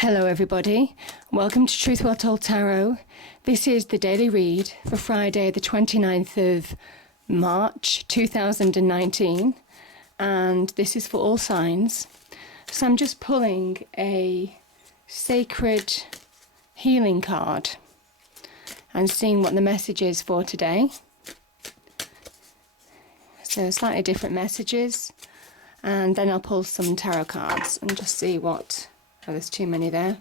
Hello everybody, welcome to Truth Well Told Tarot. This is the daily read for Friday the 29th of March 2019 and this is for all signs. So I'm just pulling a sacred healing card and seeing what the message is for today. So slightly different messages, and then I'll pull some tarot cards and just see what... Oh, there's too many there.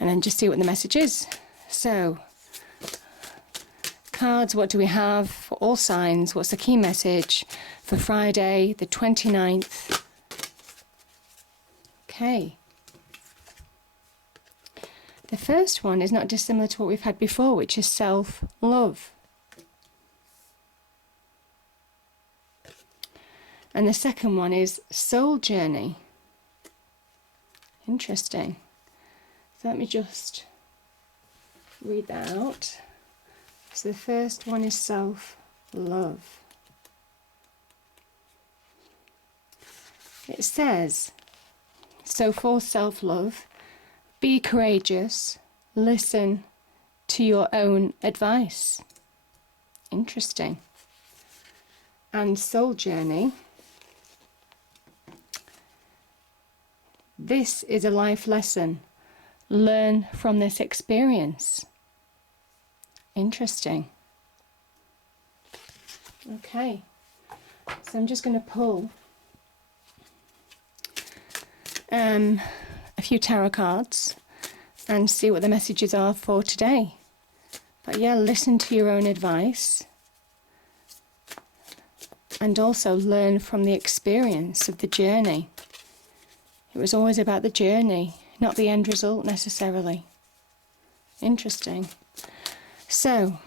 And then just see what the message is. So, cards, what do we have for all signs? What's the key message for Friday, the 29th? Okay. The first one is not dissimilar to what we've had before, which is self-love. And the second one is soul journey. Interesting. So let me just read that out. So the first one is self-love. It says, so for self-love, be courageous, listen to your own advice. Interesting. And soul journey. This is a life lesson. Learn from this experience. Interesting. Okay, so I'm just going to pull a few tarot cards and see what the messages are for today. But yeah, listen to your own advice and also learn from the experience of the journey. It was always about the journey, not the end result necessarily. Interesting. So,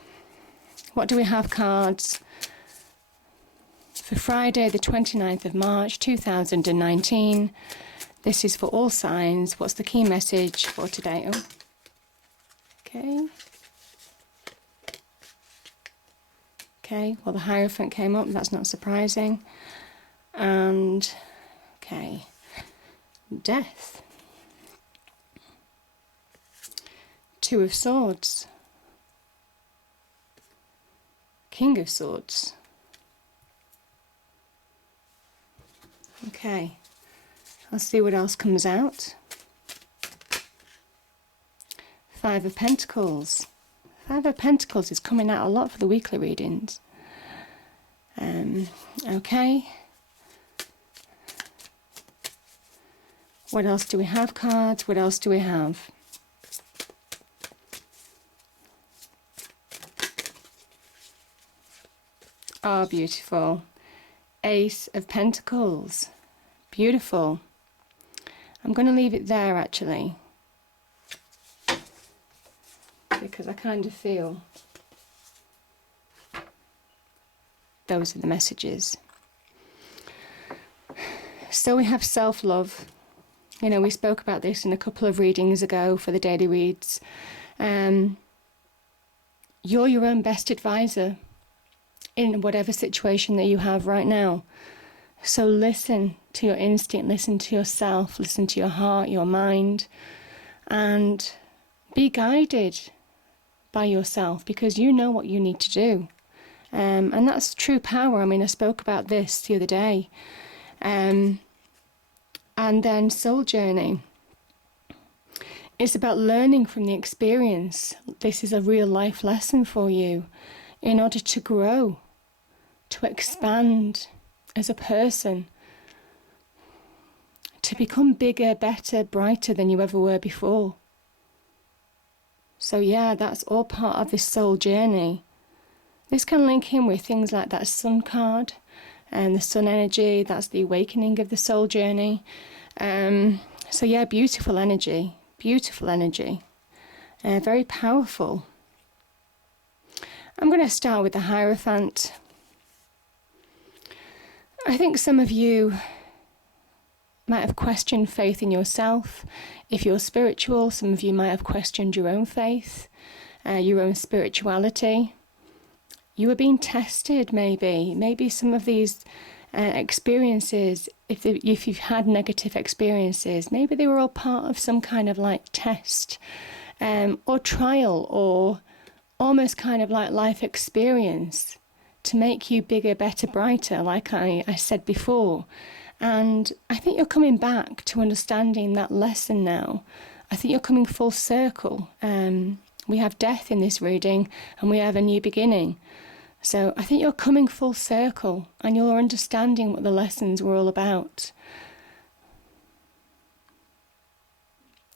what do we have cards for Friday the 29th of March 2019? This is for all signs. What's the key message for today? Oh, okay. Okay, well the Hierophant came up, that's not surprising. And, okay. Death. Two of Swords. King of Swords. Okay, I'll see what else comes out. Five of Pentacles. Five of Pentacles is coming out a lot for the weekly readings. Okay. What else do we have, cards? What else do we have? Ah, beautiful. Ace of Pentacles. Beautiful. I'm going to leave it there, actually, because I kind of feel those are the messages. So we have self-love. You know, we spoke about this in a couple of readings ago for the daily reads. You're your own best advisor in whatever situation that you have right now. So listen to your instinct, listen to yourself, listen to your heart, your mind, and be guided by yourself because you know what you need to do. And that's true power. I mean, I spoke about this the other day. And then soul journey. It's about learning from the experience. This is a real life lesson for you in order to grow, to expand as a person, to become bigger, better, brighter than you ever were before. So yeah, that's all part of this soul journey. This can link in with things like that Sun card and the Sun energy. That's the awakening of the soul journey. So yeah, beautiful energy, very powerful. I'm going to start with the Hierophant. I think some of you might have questioned faith in yourself. If you're spiritual, some of you might have questioned your own faith, your own spirituality. You were being tested, maybe some of these experiences, if you've had negative experiences, maybe they were all part of some kind of like test or trial, or almost kind of like life experience to make you bigger, better, brighter, like I said before. And I think you're coming back to understanding that lesson now. I think you're coming full circle. We have death in this reading and we have a new beginning. So I think you're coming full circle and you're understanding what the lessons were all about.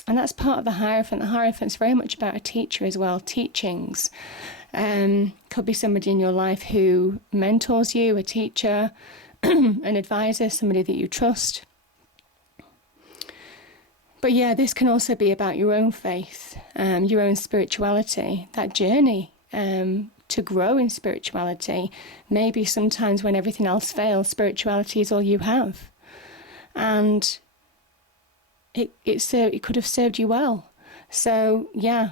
And that's part of the Hierophant. The Hierophant's very much about a teacher as well, teachings. Could be somebody in your life who mentors you, a teacher, an advisor, somebody that you trust. But yeah, this can also be about your own faith, your own spirituality, that journey to grow in spirituality. Maybe sometimes when everything else fails, spirituality is all you have. And it could have served you well. So yeah,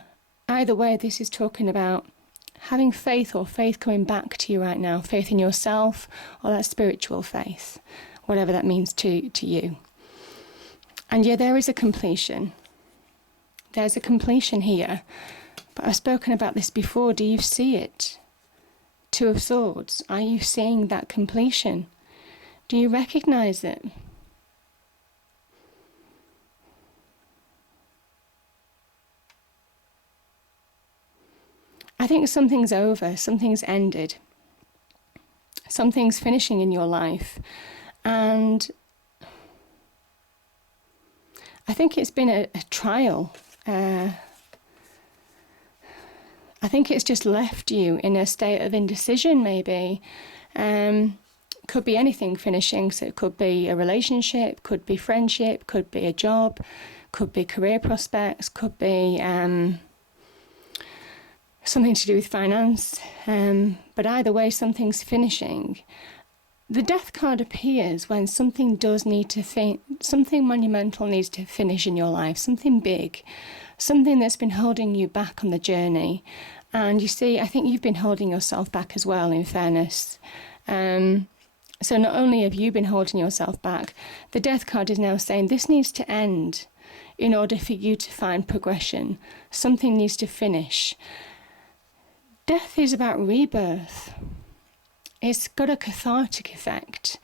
either way, this is talking about having faith, or faith coming back to you right now, faith in yourself, or that spiritual faith, whatever that means to you. And yeah, there is a completion. There's a completion here. But I've spoken about this before. Do you see it? Two of Swords. Are you seeing that completion? Do you recognize it? I think something's over, something's ended, something's finishing in your life. And I think it's been a trial. I think it's just left you in a state of indecision, maybe. Could be anything finishing. So it could be a relationship, could be friendship, could be a job, could be career prospects, could be something to do with finance. But either way, something's finishing. The Death card appears when something does need to something monumental needs to finish in your life, something big, something that's been holding you back on the journey. And you see, I think you've been holding yourself back as well, in fairness. So not only have you been holding yourself back, the Death card is now saying this needs to end in order for you to find progression. Something needs to finish. Death is about rebirth. It's got a cathartic effect.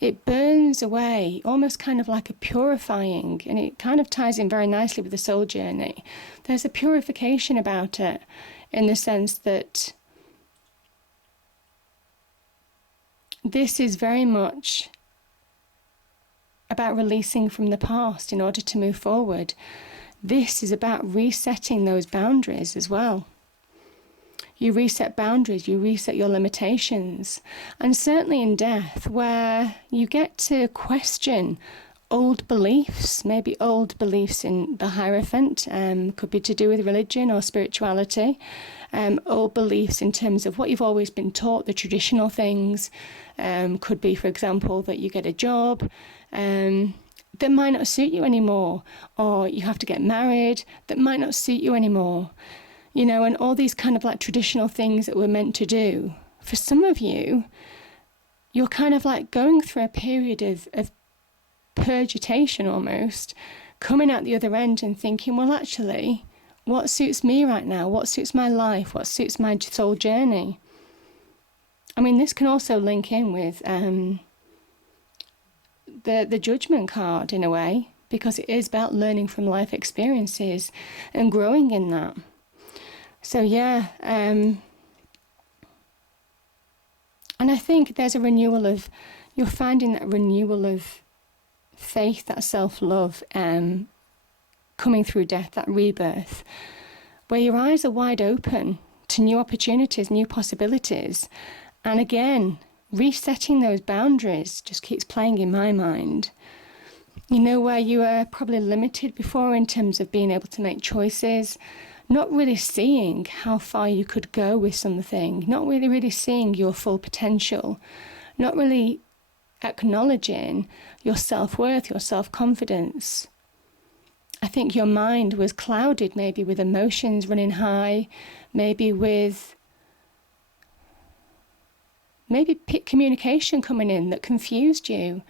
It burns away, almost kind of like a purifying, and it kind of ties in very nicely with the soul journey. There's a purification about it, in the sense that this is very much about releasing from the past in order to move forward. This is about resetting those boundaries as well. You reset boundaries, you reset your limitations. And certainly in death, where you get to question old beliefs, maybe old beliefs in the Hierophant, could be to do with religion or spirituality, old beliefs in terms of what you've always been taught, the traditional things, could be, for example, that you get a job that might not suit you anymore, or you have to get married that might not suit you anymore. You know, and all these kind of like traditional things that we're meant to do. For some of you, you're kind of like going through a period of purgitation almost, coming out the other end and thinking, well, actually, what suits me right now? What suits my life? What suits my soul journey? I mean, this can also link in with the Judgment card in a way, because it is about learning from life experiences and growing in that. So yeah, and I think there's a renewal of, you're finding that renewal of faith, that self-love, coming through death, that rebirth, where your eyes are wide open to new opportunities, new possibilities. And again, resetting those boundaries just keeps playing in my mind. You know, where you were probably limited before in terms of being able to make choices, not really seeing how far you could go with something, not really seeing your full potential, not really acknowledging your self-worth, your self-confidence. I think your mind was clouded maybe with emotions running high, maybe with maybe communication coming in that confused you.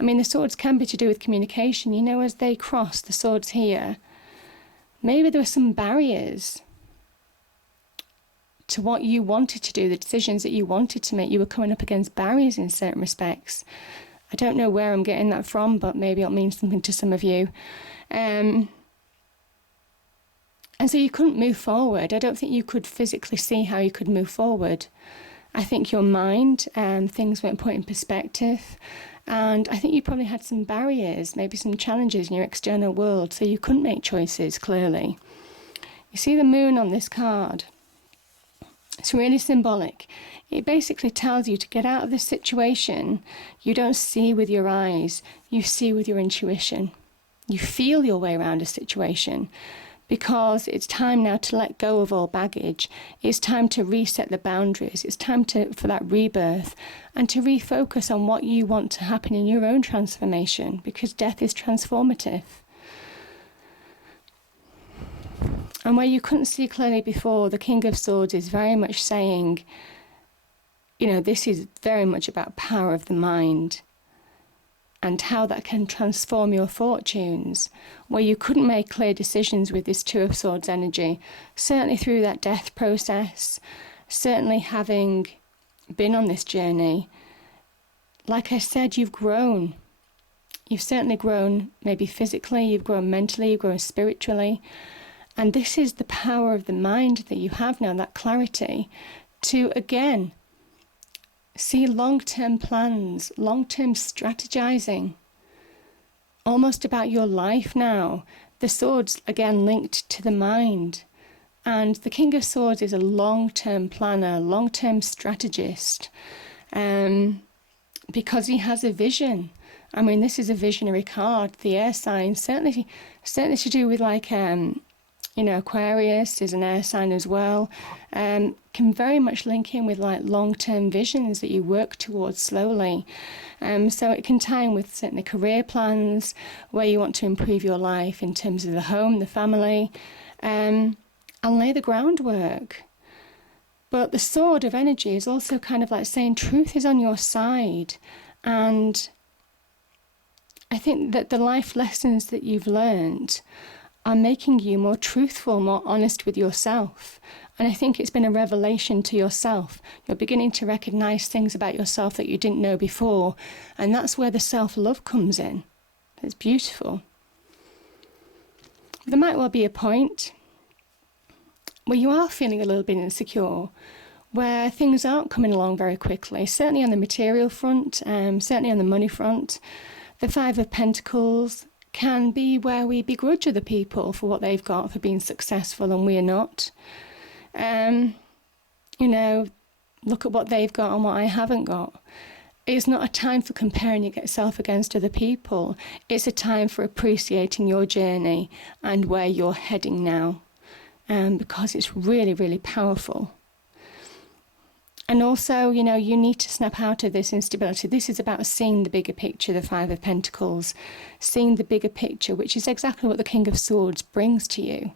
I mean, the swords can be to do with communication. You know, as they cross the swords here, maybe there were some barriers to what you wanted to do, the decisions that you wanted to make. You were coming up against barriers in certain respects. I don't know where I'm getting that from, but maybe it'll mean something to some of you. And so you couldn't move forward. I don't think you could physically see how you could move forward. I think your mind, things weren't put in perspective. And I think you probably had some barriers, maybe some challenges in your external world, so you couldn't make choices clearly. You see the moon on this card? It's really symbolic. It basically tells you to get out of this situation. You don't see with your eyes, you see with your intuition. You feel your way around a situation, because it's time now to let go of all baggage. It's time to reset the boundaries. It's time for that rebirth and to refocus on what you want to happen in your own transformation, because death is transformative. And where you couldn't see clearly before, the King of Swords is very much saying, you know, this is very much about power of the mind and how that can transform your fortunes, where you couldn't make clear decisions with this Two of Swords energy, certainly through that death process, certainly having been on this journey. Like I said, you've grown. You've certainly grown, maybe physically, you've grown mentally, you've grown spiritually. And this is the power of the mind that you have now, that clarity, to again see long-term plans, long-term strategizing, almost about your life now. The swords, again, linked to the mind. And the King of Swords is a long-term planner, long-term strategist, because he has a vision. I mean, this is a visionary card, the air sign, certainly to do with like, you know, Aquarius is an air sign as well, can very much link in with like long-term visions that you work towards slowly. So it can tie in with certainly career plans, where you want to improve your life in terms of the home, the family, and lay the groundwork. But the sword of energy is also kind of like saying truth is on your side. And I think that the life lessons that you've learned are making you more truthful, more honest with yourself. And I think it's been a revelation to yourself. You're beginning to recognize things about yourself that you didn't know before. And that's where the self-love comes in. It's beautiful. There might well be a point where you are feeling a little bit insecure, where things aren't coming along very quickly, certainly on the material front, certainly on the money front. The Five of Pentacles can be where we begrudge other people for what they've got, for being successful, and we are not. You know, look at what they've got and what I haven't got. It's not a time for comparing yourself against other people. It's a time for appreciating your journey and where you're heading now, because it's really, really powerful. And also, you know, you need to snap out of this instability. This is about seeing the bigger picture, the Five of Pentacles, seeing the bigger picture, which is exactly what the King of Swords brings to you.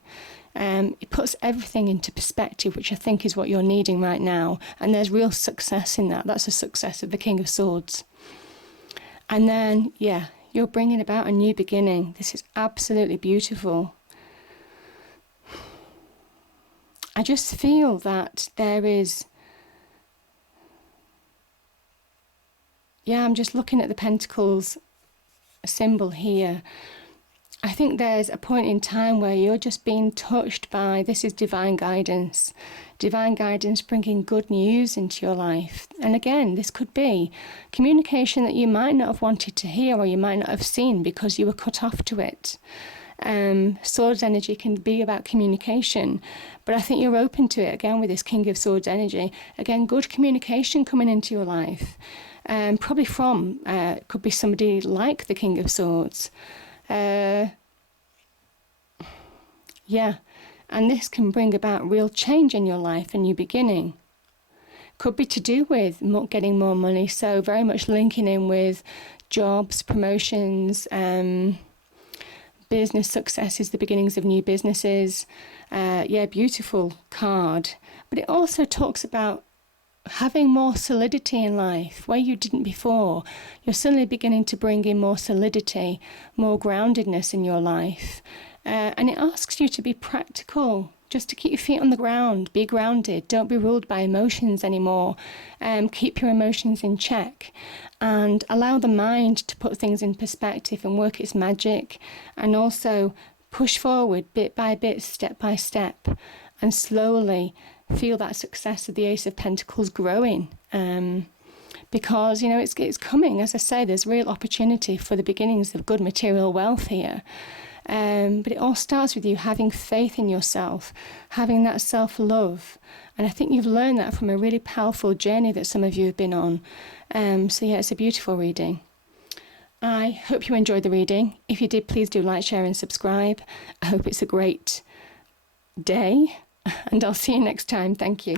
It puts everything into perspective, which I think is what you're needing right now. And there's real success in that. That's a success of the King of Swords. And then, yeah, you're bringing about a new beginning. This is absolutely beautiful. I just feel that there is... Yeah, I'm just looking at the Pentacles symbol here. I think there's a point in time where you're just being touched by, this is divine guidance bringing good news into your life. And again, this could be communication that you might not have wanted to hear, or you might not have seen because you were cut off to it. Swords energy can be about communication, but I think you're open to it again with this King of Swords energy. Again, good communication coming into your life. Probably from, could be somebody like the King of Swords. Yeah, and this can bring about real change in your life, a new beginning. Could be to do with getting more money, so very much linking in with jobs, promotions, business successes, the beginnings of new businesses. Yeah, beautiful card. But it also talks about having more solidity in life where you didn't before. You're suddenly beginning to bring in more solidity, more groundedness in your life. And it asks you to be practical, just to keep your feet on the ground, be grounded, don't be ruled by emotions anymore. Keep your emotions in check and allow the mind to put things in perspective and work its magic, and also push forward bit by bit, step by step, and slowly feel that success of the Ace of Pentacles growing. Because, it's coming. As I say, there's real opportunity for the beginnings of good material wealth here. But it all starts with you having faith in yourself, having that self-love. And I think you've learned that from a really powerful journey that some of you have been on. So yeah, it's a beautiful reading. I hope you enjoyed the reading. If you did, please do like, share and subscribe. I hope it's a great day, and I'll see you next time. Thank you.